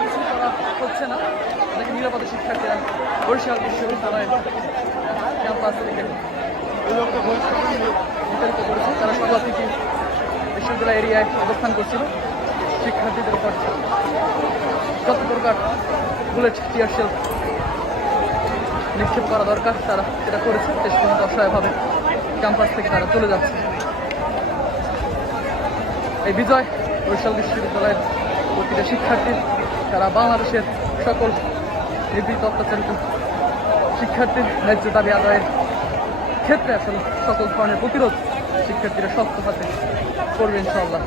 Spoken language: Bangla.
কিছু করা হচ্ছে না। অনেকে নিরাপদে শিক্ষার্থীরা বরিশাল বিশ্ববিদ্যালয়ের ক্যাম্পাস থেকে বিতাড়িত করেছে। তারা সকাল থেকে বিশ্ববিদ্যালয় এরিয়ায় অবস্থান করছিল। শিক্ষার্থীদের উপর যত প্রকার বুলেট টিয়ার শেল নিক্ষেপ করা দরকার, তারা সেটা করেছে। শেষ পর্যন্ত অসহায়ভাবে ক্যাম্পাস থেকে তারা চলে যাচ্ছে। এই বিজয় বরিশাল বিশ্ববিদ্যালয়ের প্রতিটা শিক্ষার্থী তারা বাংলাদেশের সকল নিবৃত অত্যাচারিত শিক্ষার্থীর ন্যায্য দাবি আদায়ের ক্ষেত্রে আসলে সকল ধরনের প্রতিরোধ শিক্ষার্থীরা শক্ত হাতে করবে ইনশাআল্লাহ।